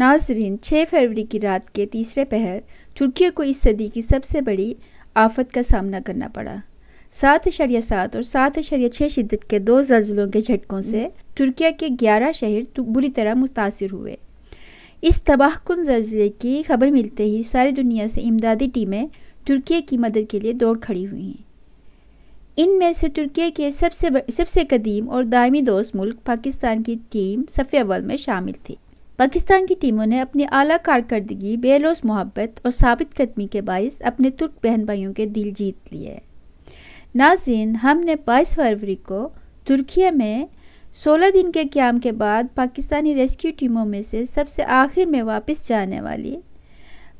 नाज़रीन, 6 फरवरी की रात के तीसरे पहर तुर्की को इस सदी की सबसे बड़ी आफत का सामना करना पड़ा। 7.7 और 7.6 शिद्दत के 2 ज़लज़लों के झटकों से तुर्की के 11 शहर बुरी तरह मुतासिर हुए। इस तबाहकुन ज़लज़ले की खबर मिलते ही सारी दुनिया से इमदादी टीमें तुर्की की मदद के लिए दौड़ खड़ी हुई हैं। इनमें से तुर्की के सबसे कदीम और दायमी दोस्त मुल्क पाकिस्तान की टीम सफ़े अव्वल में शामिल थी। पाकिस्तान की टीमों ने अपनी आला कारकर्दगी, बेलौस मोहब्बत और साबित कदमी के बाइस अपने तुर्क बहन भाइयों के दिल जीत लिए। नाज़रीन, हमने 22 फरवरी को तुर्की में 16 दिन के क़याम के बाद पाकिस्तानी रेस्क्यू टीमों में से सबसे आखिर में वापस जाने वाली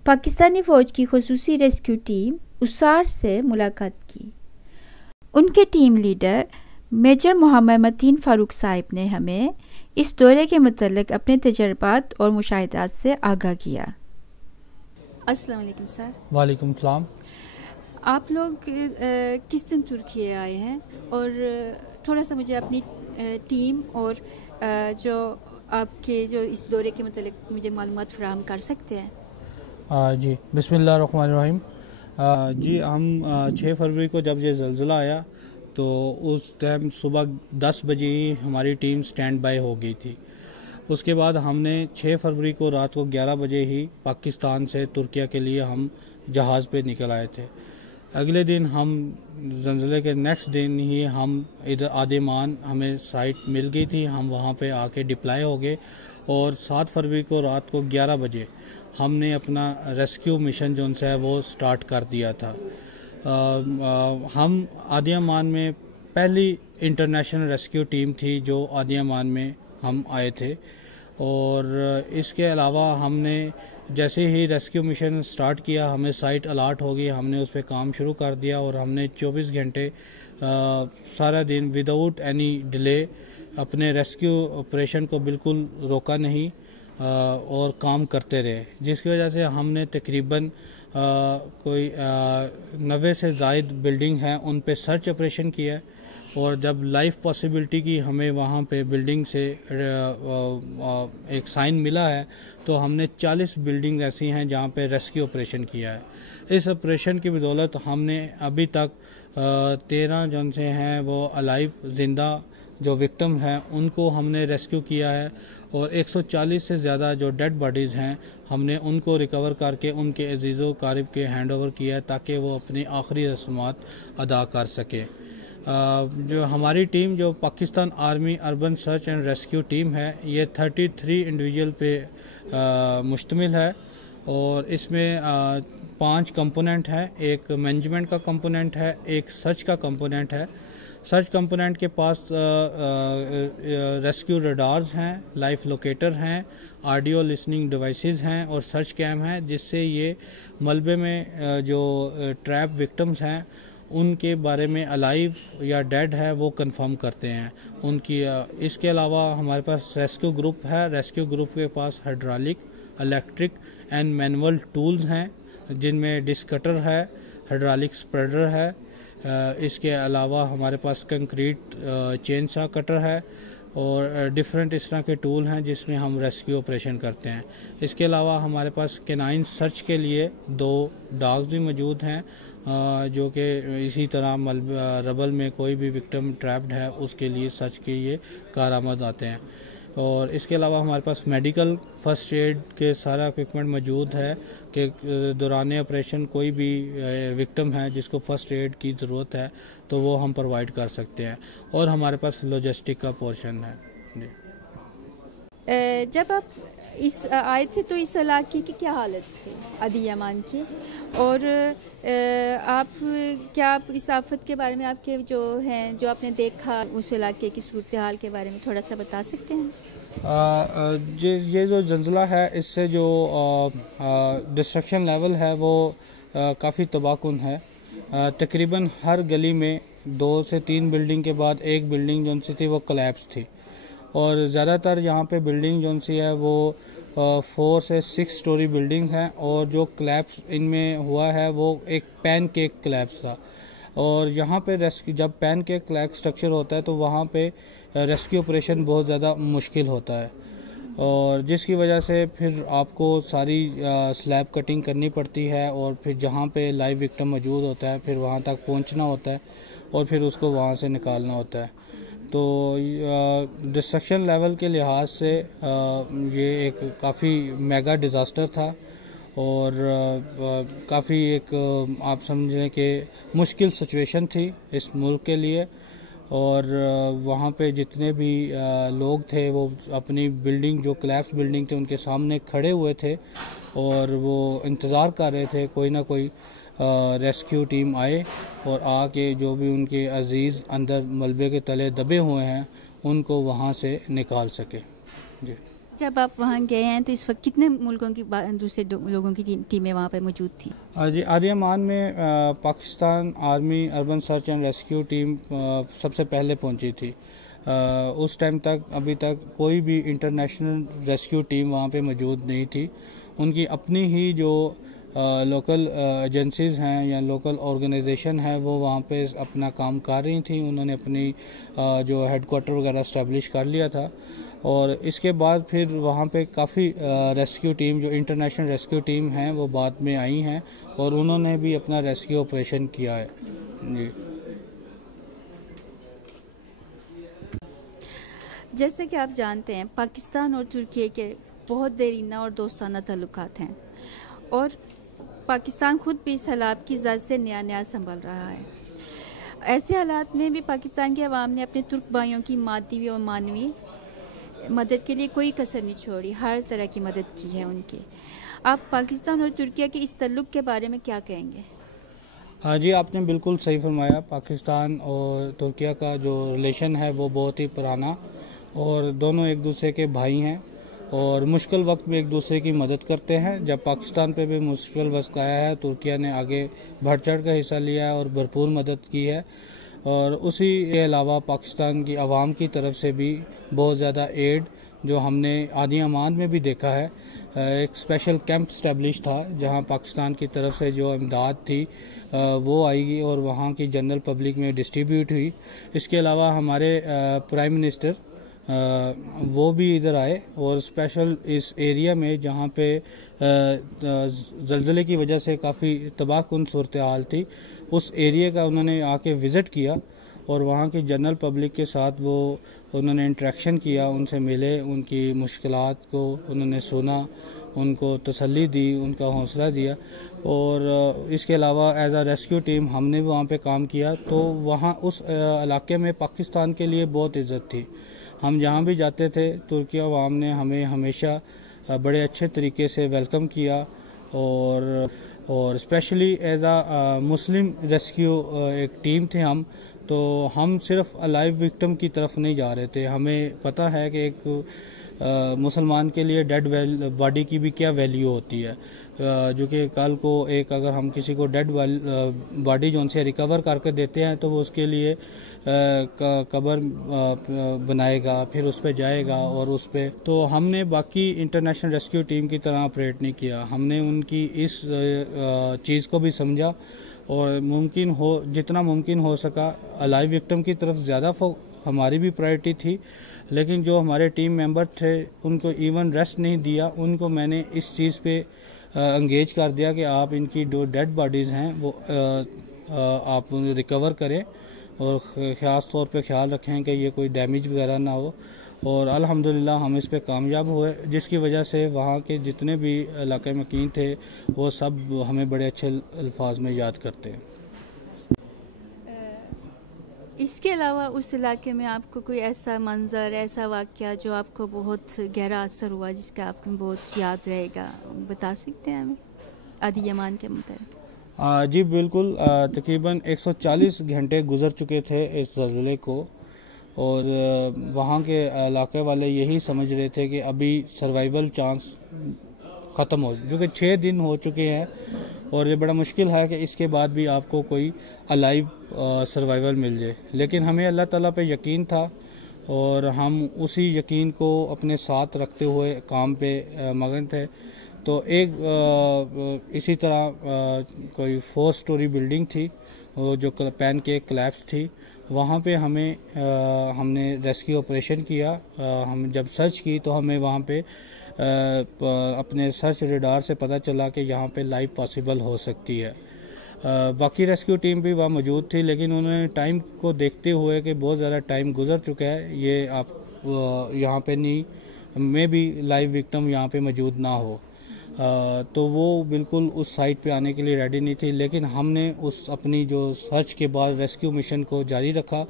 पाकिस्तानी फ़ौज की खुसूसी रेस्क्यू टीम उसार से मुलाकात की। उनके team leader major Mohammad Matin Farooq साहिब ने हमें इस दौरे के मतलब अपने तजर्बात और मुशाहिदात से आगाह किया। अस्सलाम वालेकुम सर। वालेकुम सलाम। आप लोग किस दिन तुर्की आए हैं और थोड़ा सा मुझे अपनी टीम और जो आपके जो इस दौरे के मतलब मुझे मालूमात फराहम कर सकते हैं? जी, बिस्मिल्लाहिर्रहमानिर्रहीम। जी, हम 6 फरवरी को जब ये ज़लज़ला आया तो उस टाइम सुबह 10 बजे ही हमारी टीम स्टैंड बाय हो गई थी। उसके बाद हमने 6 फरवरी को रात को 11 बजे ही पाकिस्तान से तुर्की के लिए हम जहाज़ पे निकल आए थे। अगले दिन हम ज़लज़ले के नेक्स्ट दिन ही हम इधर आदेमान हमें साइट मिल गई थी, हम वहाँ पे आके डिप्लॉय हो गए और 7 फरवरी को रात को 11 बजे हमने अपना रेस्क्यू मिशन जो है वो स्टार्ट कर दिया था। हम आदियामान में पहली इंटरनेशनल रेस्क्यू टीम थी जो आदियामान में हम आए थे और इसके अलावा हमने जैसे ही रेस्क्यू मिशन स्टार्ट किया हमें साइट अलर्ट हो गई, हमने उस पर काम शुरू कर दिया और हमने 24 घंटे सारा दिन विदाउट एनी डिले अपने रेस्क्यू ऑपरेशन को बिल्कुल रोका नहीं और काम करते रहे, जिसकी वजह से हमने तकरीबन कोई 90 से ज़ायद बिल्डिंग हैं उन पे सर्च ऑपरेशन किया है और जब लाइफ पॉसिबिलिटी की हमें वहाँ पे बिल्डिंग से एक साइन मिला है तो हमने 40 बिल्डिंग ऐसी हैं जहाँ पे रेस्क्यू ऑपरेशन किया है। इस ऑपरेशन की बदौलत हमने अभी तक 13 जन से हैं वो अलाइव जिंदा जो विक्टिम हैं उनको हमने रेस्क्यू किया है और 140 से ज़्यादा जो डेड बॉडीज़ हैं हमने उनको रिकवर करके उनके अजीज़ों क़रीब के हैंड ओवर किया है ताकि वो अपनी आखिरी रस्मात अदा कर सके। जो हमारी टीम जो Pakistan army urban search and rescue team है ये 33 इंडिविजुअल पे मुश्तमिल है और इसमें 5 कंपोनेंट हैं। एक मैनेजमेंट का कंपोनेंट है, एक सर्च का कंपोनेंट है। सर्च कंपोनेंट के पास रेस्क्यू रडार्स हैं, लाइफ लोकेटर हैं, ऑडियो लिसनिंग डिवाइसेस हैं और सर्च कैम है जिससे ये मलबे में जो ट्रैप विक्टिम्स हैं उनके बारे में अलाइव या डेड है वो कंफर्म करते हैं उनकी। इसके अलावा हमारे पास रेस्क्यू ग्रुप है। रेस्क्यू ग्रुप के पास hydraulic, electric and manual tools हैं जिनमें डिस्क कटर है, हाइड्रोलिक स्प्रेडर है। इसके अलावा हमारे पास कंक्रीट चेन सा कटर है और डिफरेंट इस तरह के टूल हैं जिसमें हम रेस्क्यू ऑपरेशन करते हैं। इसके अलावा हमारे पास केनाइन सर्च के लिए 2 डॉग्स भी मौजूद हैं जो कि इसी तरह रबल में कोई भी विक्टिम ट्रैप्ड है उसके लिए सर्च के लिए कारआमद आते हैं। और इसके अलावा हमारे पास मेडिकल फर्स्ट एड के सारा इक्विपमेंट मौजूद है कि दौरान ऑपरेशन कोई भी विक्टिम है जिसको फर्स्ट एड की ज़रूरत है तो वो हम प्रोवाइड कर सकते हैं और हमारे पास लॉजिस्टिक का पोर्शन है। जी, जब आप इस आए थे तो इस इलाके की क्या हालत थी आदियामान की और आप इस आफत के बारे में आपके जो हैं जो आपने देखा उस इलाके की सूरत हाल के बारे में थोड़ा सा बता सकते हैं? ये जो ज़लज़ला है इससे जो डिस्ट्रक्शन लेवल है वो काफ़ी तबाहकुन है। तकरीबन हर गली में 2 से 3 बिल्डिंग के बाद एक बिल्डिंग जो सी थी वो कोलैप्स थी और ज़्यादातर यहाँ पे बिल्डिंग जो सी है वो 4 से 6 स्टोरी बिल्डिंग है और जो कोलैप्स इनमें हुआ है वो एक पैनकेक कोलैप्स था और यहाँ पे रेस्क्यू जब पैनकेक स्ट्रक्चर होता है तो वहाँ पे रेस्क्यू ऑपरेशन बहुत ज़्यादा मुश्किल होता है। और जिसकी वजह से फिर आपको सारी स्लैब कटिंग करनी पड़ती है और फिर जहाँ पे लाइव विक्टिम मौजूद होता है फिर वहाँ तक पहुँचना होता है और फिर उसको वहाँ से निकालना होता है। तो डिस्ट्रक्शन लेवल के लिहाज से ये एक काफ़ी मेगा डिज़ास्टर था और काफ़ी एक आप समझें कि मुश्किल सिचुएशन थी इस मुल्क के लिए। और वहाँ पे जितने भी लोग थे वो अपनी बिल्डिंग जो कोलैप्स बिल्डिंग थे उनके सामने खड़े हुए थे और वो इंतज़ार कर रहे थे कोई ना कोई रेस्क्यू टीम आए और आके जो भी उनके अजीज़ अंदर मलबे के तले दबे हुए हैं उनको वहाँ से निकाल सके। जी, जब आप वहाँ गए हैं तो इस वक्त कितने मुल्कों की दूसरे लोगों की टीमें वहाँ पे मौजूद थी? जी, आदियामान में Pakistan army urban search and rescue team सबसे पहले पहुंची थी। उस टाइम तक अभी तक कोई भी इंटरनेशनल रेस्क्यू टीम वहाँ पे मौजूद नहीं थी। उनकी अपनी ही जो लोकल एजेंसीज हैं या लोकल ऑर्गेनाइजेशन है वो वहाँ पे अपना काम कर रही थी। उन्होंने अपनी जो हेडक्वार्टर वगैरह इस्टेब्लिश कर लिया था और इसके बाद फिर वहाँ पे काफ़ी रेस्क्यू टीम जो इंटरनेशनल रेस्क्यू टीम हैं वो बाद में आई हैं और उन्होंने भी अपना रेस्क्यू ऑपरेशन किया है। जी, जैसे कि आप जानते हैं पाकिस्तान और तुर्की के बहुत देरीना और दोस्ताना ताल्लुकात हैं और पाकिस्तान खुद भी सैलाब की जद से नया नया संभल रहा है। ऐसे हालात में भी पाकिस्तान के अवाम ने अपने तुर्क भाइयों की मादी और मानवी मदद के लिए कोई कसर नहीं छोड़ी, हर तरह की मदद की है उनकी। आप पाकिस्तान और तुर्की के इस तल्लुक़ के बारे में क्या कहेंगे? हाँ जी, आपने बिल्कुल सही फरमाया। पाकिस्तान और तुर्की का जो रिलेशन है वो बहुत ही पुराना और दोनों एक दूसरे के भाई हैं और मुश्किल वक्त में एक दूसरे की मदद करते हैं। जब पाकिस्तान पे भी मुश्किल वक्त आया है तुर्की ने आगे बढ़ चढ़ कर हिस्सा लिया है और भरपूर मदद की है। और उसी के अलावा पाकिस्तान की आवाम की तरफ से भी बहुत ज़्यादा एड जो हमने आदियामान में भी देखा है। एक स्पेशल कैंप स्टैब्लिश था जहां पाकिस्तान की तरफ से जो इमदाद थी वो आई और वहां की जनरल पब्लिक में डिस्ट्रीब्यूट हुई। इसके अलावा हमारे प्राइम मिनिस्टर वो भी इधर आए और स्पेशल इस एरिया में जहाँ पे ज़लज़ले की वजह से काफ़ी तबाहकुन सूरत हाल थी उस एरिया का उन्होंने आके विज़िट किया और वहाँ की जनरल पब्लिक के साथ वो उन्होंने इंटरेक्शन किया, उनसे मिले, उनकी मुश्किलात को उन्होंने सुना, उनको तसल्ली दी, उनका हौसला दिया। और इसके अलावा एज आ रेस्क्यू टीम हमने भी वहाँ पे काम किया तो वहाँ उस इलाके में पाकिस्तान के लिए बहुत इज़्ज़त थी। हम जहाँ भी जाते थे तुर्की अवाम ने हमें हमेशा बड़े अच्छे तरीके से वेलकम किया और स्पेशली एज आ मुस्लिम रेस्क्यू एक टीम थे हम, तो हम सिर्फ अलाइव विक्टिम की तरफ नहीं जा रहे थे। हमें पता है कि एक मुसलमान के लिए डेड बॉडी की भी क्या वैल्यू होती है, जो कि कल को एक अगर हम किसी को डेड बॉडी जो उनसे रिकवर करके देते हैं तो वो उसके लिए कब्र बनाएगा, फिर उस पर जाएगा और उस पर तो हमने बाकी इंटरनेशनल रेस्क्यू टीम की तरह ऑपरेट नहीं किया। हमने उनकी इस चीज़ को भी समझा और जितना मुमकिन हो सका अलाइव विक्टिम की तरफ ज़्यादा हमारी भी प्रायोरिटी थी, लेकिन जो हमारे टीम मेंबर थे उनको इवन रेस्ट नहीं दिया। उनको मैंने इस चीज़ पे एंगेज कर दिया कि आप इनकी जो डेड बॉडीज़ हैं वो आप रिकवर करें और ख़ास तौर पे ख्याल रखें कि ये कोई डैमेज वगैरह ना हो। और अल्हम्दुलिल्लाह हम इस पे कामयाब हुए, जिसकी वजह से वहाँ के जितने भी इलाके मकीन थे वो सब हमें बड़े अच्छे अल्फाज में याद करते हैं। इसके अलावा उस इलाके में आपको कोई ऐसा मंज़र, ऐसा वाक़या जो आपको बहुत गहरा असर हुआ, जिसका आपको बहुत याद रहेगा, बता सकते हैं हमें आदियामान के मुताबिक? जी बिल्कुल। तकरीबन 140 घंटे गुजर चुके थे इस ज़लज़ले को और वहाँ के इलाके वाले यही समझ रहे थे कि अभी सर्वाइवल चांस ख़त्म हो, क्योंकि 6 दिन हो चुके हैं और ये बड़ा मुश्किल है कि इसके बाद भी आपको कोई अलाइव सर्वाइवल मिल जाए। लेकिन हमें अल्लाह ताला पे यकीन था और हम उसी यकीन को अपने साथ रखते हुए काम पे मगन थे। तो एक इसी तरह कोई 4 स्टोरी बिल्डिंग थी जो पैनकेक कोलैप्स थी वहाँ पे हमने रेस्क्यू ऑपरेशन किया। हम जब सर्च की तो हमें वहाँ पे अपने सर्च रेडार से पता चला कि यहाँ पे लाइफ पॉसिबल हो सकती है। बाकी रेस्क्यू टीम भी वहाँ मौजूद थी, लेकिन उन्होंने टाइम को देखते हुए कि बहुत ज़्यादा टाइम गुजर चुका है, ये आप यहाँ पे नहीं, में भी लाइव विक्टिम यहाँ पे मौजूद ना हो, तो वो बिल्कुल उस साइट पे आने के लिए रेडी नहीं थी। लेकिन हमने उस अपनी जो सर्च के बाद रेस्क्यू मिशन को जारी रखा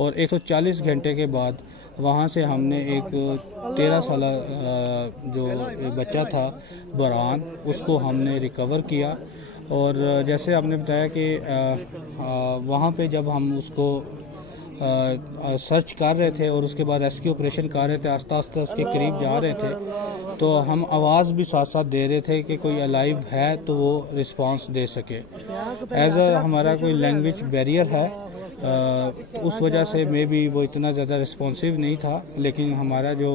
और 140 घंटे के बाद वहाँ से हमने एक 13 साल जो बच्चा था बुरहान, उसको हमने रिकवर किया। और जैसे आपने बताया कि वहाँ पे जब हम उसको सर्च कर रहे थे और उसके बाद रेस्क्यू ऑपरेशन कर रहे थे, आस्ता आस्ता उसके करीब जा रहे थे, तो हम आवाज़ भी साथ साथ दे रहे थे कि कोई अलाइव है तो वो रिस्पांस दे सके। एज हमारा कोई लैंग्वेज बैरियर है, उस वजह से मे भी वो इतना ज़्यादा रिस्पॉन्सिव नहीं था। लेकिन हमारा जो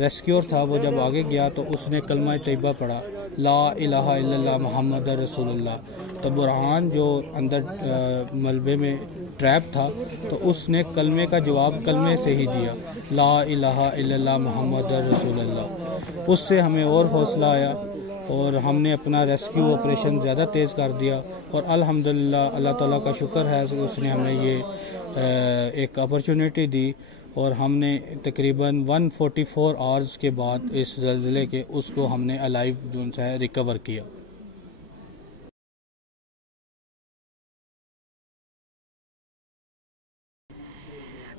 रेस्क्यूअर था वो जब आगे गया तो उसने कलमा तैयबा पढ़ा, ला इलाहा इल्लल्लाह मुहम्मद रसूलुल्लाह। तो बुरहान जो अंदर मलबे में ट्रैप था, तो उसने कलमे का जवाब कलमे से ही दिया, ला इलाहा इल्लल्लाह मुहम्मद रसूलुल्लाह। उससे हमें और हौसला आया और हमने अपना रेस्क्यू ऑपरेशन ज़्यादा तेज़ कर दिया। और अल्हम्दुलिल्लाह अल्लाह ताला का शुक्र है कि उसने हमें ये एक अपॉर्चुनिटी दी और हमने तकरीबन 144 आवर्स के बाद इस ज़लज़ले के उसको हमने अलाइव जो है रिकवर किया।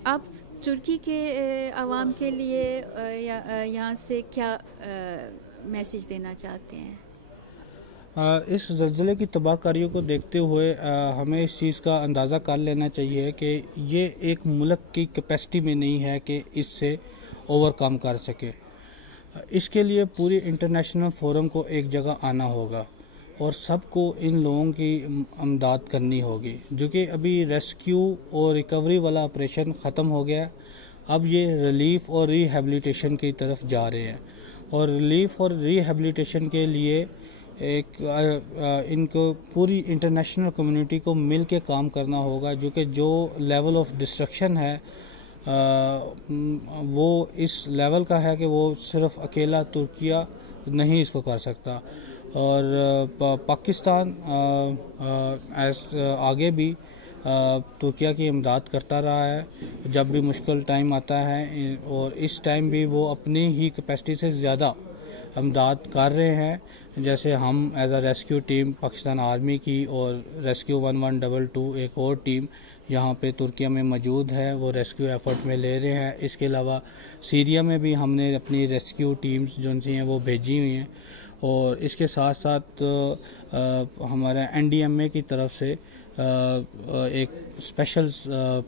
आप तुर्की के आवाम के लिए यहाँ से क्या मैसेज देना चाहते हैं? इस ज़लज़ले की तबाहकारियों को देखते हुए हमें इस चीज़ का अंदाज़ा कर लेना चाहिए कि ये एक मुल्क की कैपेसिटी में नहीं है कि इससे ओवरकम कर सके। इसके लिए पूरी इंटरनेशनल फोरम को एक जगह आना होगा और सबको इन लोगों की इमदाद करनी होगी, जो कि अभी रेस्क्यू और रिकवरी वाला ऑपरेशन ख़त्म हो गया। अब ये रिलीफ और रिहेबिलिटेशन की तरफ जा रहे हैं और रिलीफ और रिहेबिलिटेशन के लिए इनको पूरी इंटरनेशनल कम्युनिटी को मिल के काम करना होगा, जो लेवल ऑफ डिस्ट्रक्शन है वो इस लेवल का है कि वो सिर्फ अकेला तुर्किया नहीं इसको कर सकता। और पाकिस्तान आगे भी तुर्किया की इमदाद करता रहा है जब भी मुश्किल टाइम आता है, और इस टाइम भी वो अपनी ही कैपेसिटी से ज़्यादा इमदाद कर रहे हैं। जैसे हम as a rescue team Pakistan army की और रेस्क्यू 1122 एक और टीम यहाँ पे तुर्किया में मौजूद है, वो रेस्क्यू एफर्ट में ले रहे हैं। इसके अलावा सीरिया में भी हमने अपनी रेस्क्यू टीम्स जो सी हैं वो भेजी हुई हैं। और इसके साथ साथ हमारा NDMA की तरफ से एक स्पेशल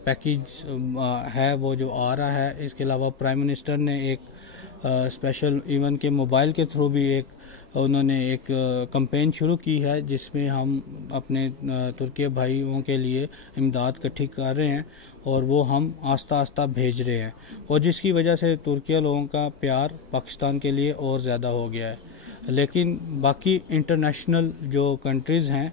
पैकेज है वो जो आ रहा है। इसके अलावा प्राइम मिनिस्टर ने एक स्पेशल इवन के मोबाइल के थ्रू भी उन्होंने एक कैंपेन शुरू की है, जिसमें हम अपने तुर्की भाइयों के लिए इमदाद इकट्ठी कर रहे हैं और वो हम आस्ता आस्ता भेज रहे हैं, और जिसकी वजह से तुर्की लोगों का प्यार पाकिस्तान के लिए और ज़्यादा हो गया है। लेकिन बाकी इंटरनेशनल जो कंट्रीज़ हैं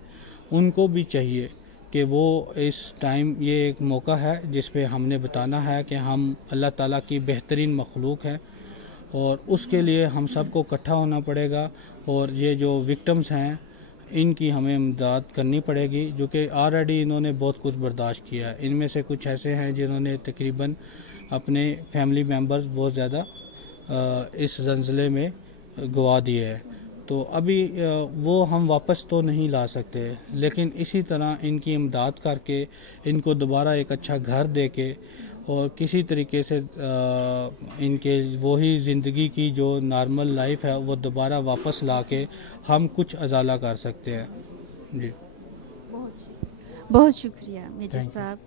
उनको भी चाहिए कि वो इस टाइम ये एक मौका है जिस पे हमने बताना है कि हम अल्लाह ताला की बेहतरीन मखलूक हैं, और उसके लिए हम सबको इकट्ठा होना पड़ेगा। और ये जो विक्टिम्स हैं इनकी हमें इमदाद करनी पड़ेगी, जो कि ऑलरेडी इन्होंने बहुत कुछ बर्दाश्त किया है। इनमें से कुछ ऐसे हैं जिन्होंने तकरीबन अपने फैमिली मेम्बर्स बहुत ज़्यादा इस ज़लज़ले में गवा दिए हैं। तो अभी वो हम वापस तो नहीं ला सकते, लेकिन इसी तरह इनकी इमदाद करके इनको दोबारा एक अच्छा घर दे के और किसी तरीके से इनके वही ज़िंदगी की जो नॉर्मल लाइफ है वो दोबारा वापस ला के हम कुछ अजाला कर सकते हैं। जी बहुत शुक्रिया मेजर साहब।